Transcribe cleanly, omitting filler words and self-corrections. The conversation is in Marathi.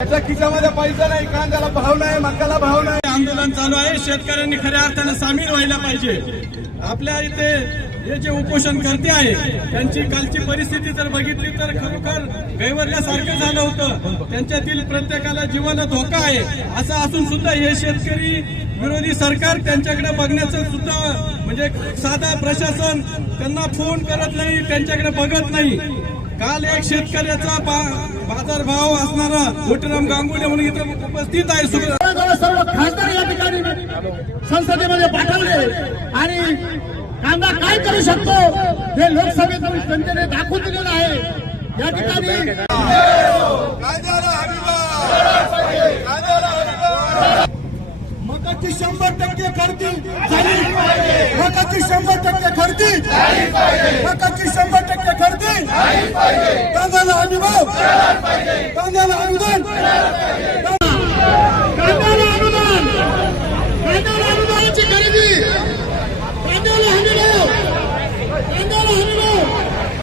त्याच्या खिशामध्ये पैसा नाही, कांद्याला भाव नाही, मक्याला भाव नाही. आंदोलन चालू आहे. शेतकऱ्यांनी खऱ्या अर्थाने सामील व्हायला पाहिजे. आपल्या इथे हे जे उपोषण करते आहे त्यांची कालची परिस्थिती जर बघितली तर खरोखर गैरवल्यासारखं झालं होतं. त्यांच्यातील प्रत्येकाला जीवाला धोका आहे. असं असून सुद्धा हे शेतकरी विरोधी सरकार त्यांच्याकडे बघण्याचं सुद्धा म्हणजे साधा प्रशासन त्यांना फोन करत नाही, त्यांच्याकडे बघत नाही. काल एक शेतकऱ्याचा बाजारभाव असणारा गोटीराम गांगुले म्हणून इथं उपस्थित आहे. सर्व खासदार या ठिकाणी संसदेमध्ये पाठवले आणि कांदा काय करू शकतो हे लोकसभेत जनतेने दाखवून दिलेलं आहे. या ठिकाणी मकाची 100% खरेदी झाली, मकाची 100% खरेदी, मकाची 100% खरेदी, कांद्याला हमी भाव, कांद्याला अनुदान